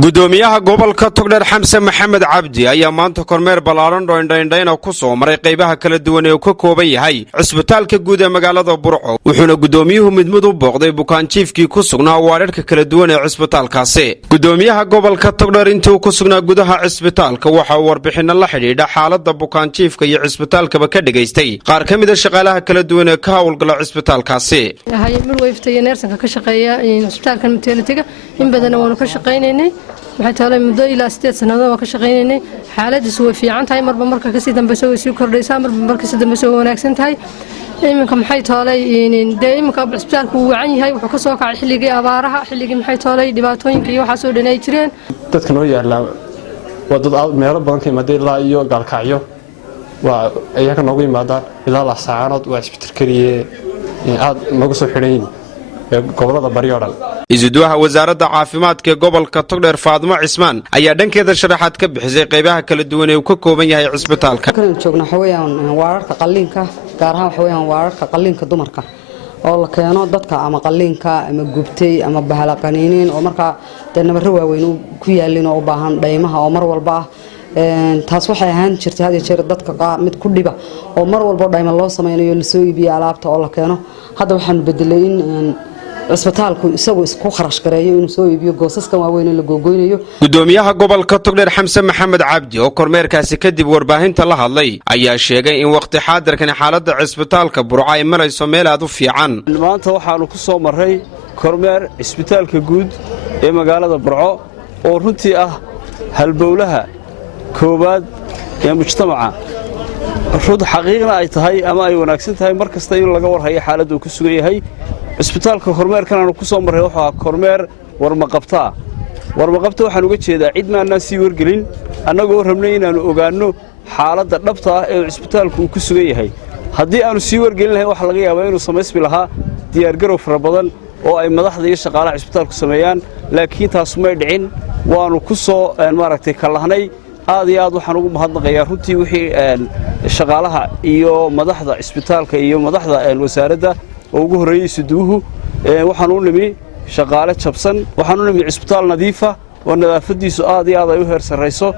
gudoomiyaha gobolka Togdheer Xamse Maxamed Cabdi ayaa maanta kormeer balaaran dhoindhayn ku soo maray qaybaha kala duwan ee ka kooban yahay cisbitaalka guud ee magaalada Burco wuxuuna gudoomiyuhu midmid u booqday bukaan jiifkii ku sugnaa waararka kala duwan ee cisbitaalkaasi gudoomiyaha gobolka Togdheer intuu ku sugnaa gudaha cisbitaalka waxa uu warbixin la xiriidha xaaladda bukaan jiifka iyo cisbitaalkaba ka dhageystay qaar ka mid ah shaqaalaha kala duwan ee ka hawlgala cisbitaalkaasi hay midwayftay neersanka ka shaqeeya cisbitaalka maternity-ga in badan oo ka shaqeynay waxay tahay muddo ilaa 8 sanadood oo ka shaqeynay xaaladiisu way fiican tahay marka ka sii dambayso way sii kordhaysaa marka sii dambayso way wanaagsan tahay iminka maxay tahay iminka cisbitaalku uu wacan yahay wuxuu ka soo kacay xilligii abaaraha xilligii maxay tahay dhibaatooyinka iyo waxa soo dhanay jireen dadka noo yaala wadada meelo badan ka yimaada ilaa iyo galkacyo waa ayaga noogu yimaada ilaa la saacanood waa cisbitaal kaliye aad nagu soo xidhayn gobolada Bariyoodhan isuduwaha wasaaradda caafimaadka gobolka Togdheer Faadimo Cismaan ayaa dhankeeda sharaxaad ka bixisay qaybaha kala duwan ee uu ka kooban yahay cisbitaalka kan joogna xawayaan waararka qalliinka gaar ahaan xawayaan waararka qalliinka dumarka oo la keeno dadka ama qalliinka ama gubtay ama bahala qaniineen oo marka nabar waaweyn ku yaalin oo u baahan dhaymaha oo mar walba taas waxay ahaan jirtay had iyo jeer dadka qaar mid ku dhiba oo mar walba dhayma loo sameeyo la soo iibiyo alaabta oo la keeno hadda waxaan bedelay in cisbitaalku isagu isku kharash gareeyo inuu soo iibiyo goosaskan waaweyn la googooynayo gudoomiyaha gobolka Togdheer Xamse Maxamed Cabdi oo kormeerkaasi kadib warbaahinta la hadlay ayaa sheegay in waqti xaadirkan xaaladda cisbitaalka Burco ay marayso meel aad u fiican maanta waxaanu ku soo maray kormeer cisbitaalka guud ee magaalada Burco oo runtii ah halbowlaha koobaad ee mujtamaca rud xaqiiqna ay tahay ama ay wanaagsan tahay markasta in laga warhayo xaaladdu ku sugan yahay cisbitaalka kormeerkan aanu ku soo maray waxa kormeer warmaqabta waxaan uga jeedaa cid maana sii wargelin annagoo rabnay inaanu ogaano xaaladda dhabta ah ee cisbitaalku ku sugan yahay haddii aanu sii wargelin lahayn waxa laga yaabaa inuu sameysmi lahaa diyaar garow fara badan oo ay madaxda iyo shaqaalaha cisbitaalku sameeyaan laakiin taas ma dhicin waanu ku soo maaragtay kalahnay aad iyo aad waxaan ugu mahadnaqayaa runtii wixii shaqaalaha iyo madaxda cisbitaalka iyo madaxda wasaaradda oo ugu horeeyay suduuhu waxaan u nimi shaqaale jabsan waxaan u nimi cisbitaal nadiifa oo nadaafadiisu aad iyo aad ay u heer sareyso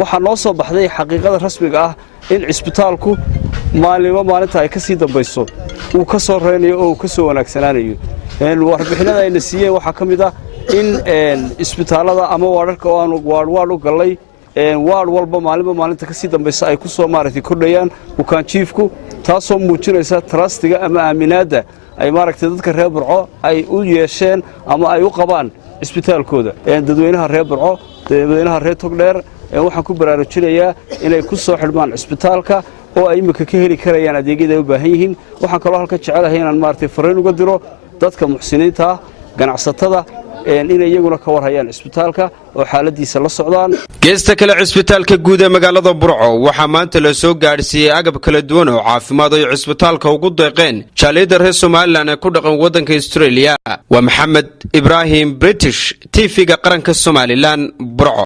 waxa noo soo baxday xaqiiqada rasmiga ah in cisbitaalku maalinta ay ka sii dambayso uu ka soo reenayo oo uu ka soo wanaagsanaanayo warbixinada ayna siiyeen waxaa ka mid ah in cisbitaalada ama waararka oo aanu waard u gallay waard walba maalinta ka sii dambaysa ay ku soo maaragtay kordhayaan bukaan jiifku taasoo muujinaysa trustiga ama aaminaadda ay maaragtay dadka reer Burco ay u yeesheen ama ay u qabaan cisbitaalkooda dadweynaha reer Burco dadweynaha reer Togdheer waxaan ku baraarujinayaa inay ku soo xidhmaan cisbitaalka oo ay imika ka heli karayaan adeegyada ay u baahan yihiin waxaan kaloo halka jecelahay inaan maaragtay fariin uga diro dadka muxsiniinta ganacsatada inay iyaguna ka warhayaan cisbitaalka oo xaaladiisa la socdaan geesta kale cisbitaalka guud ee magaalada Burco waxa maanta la soo gaarsiiyay agab kala duwan oo caafimaad ay cisbitaalka ugu deeqeen jaaliyada reer Soomaaliland ee ku dhaqan wadanka Australia waa Maxamed Ibrahim British TV-ga qaranka Soomaaliland Burco.